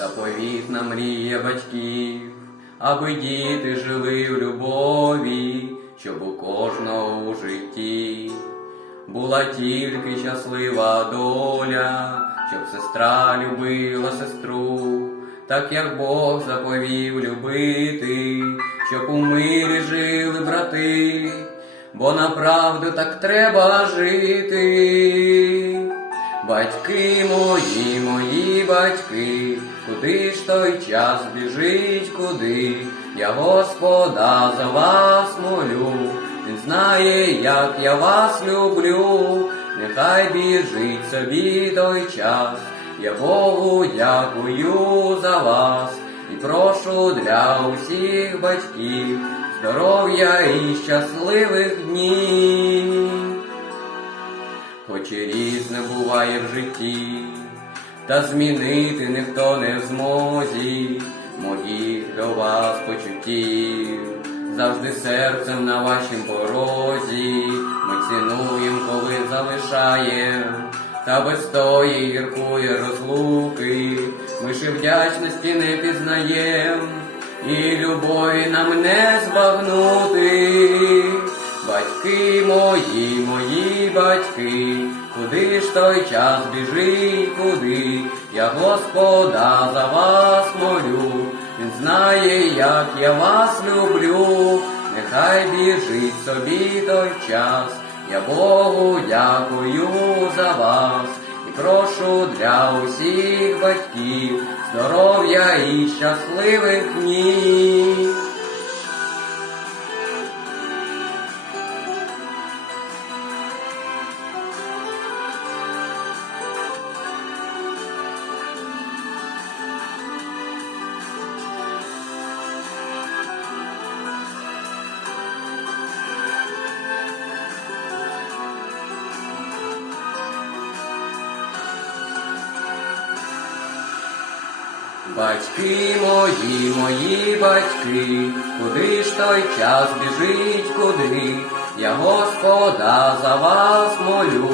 заповітна мрія батьків, аби діти жили в любові, щоб у кожного у житті була тільки щаслива доля, щоб сестра любила сестру, так як Бог заповів любити, щоб у мирі жили брати, бо направду так треба жити. Батьки мої, мої батьки, куди ж той час біжить, куди? Я Господа за вас молю, Він знає, як я вас люблю, нехай біжить собі той час, я Богу дякую за вас. І прошу для усіх батьків здоров'я і щасливих днів і різне буває в житті, та змінити ніхто не в змозі, моїх до вас почуттів, завжди серцем на вашім порозі, ми цінуєм, коли залишаєм, та без тої гіркої розлуки, ми і вдячності не пізнаєм, і любові нам не збагнути. Батьки мої, мої батьки, куди ж той час біжить, куди? Я Господа за вас молю, Він знає, як я вас люблю, нехай біжить собі той час, я Богу дякую за вас і прошу для усіх батьків здоров'я і щасливих днів. Батьки мої, мої батьки, куди ж той час біжить, куди? Я Господа за вас молю,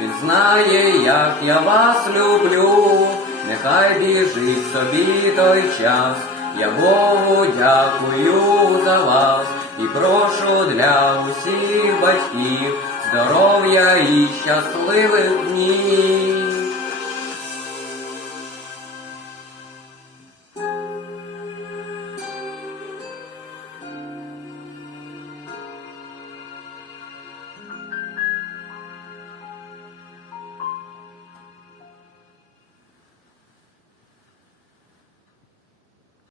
Він знає, як я вас люблю, нехай біжить собі той час, я Богу дякую за вас і прошу для усіх батьків здоров'я і щасливих днів.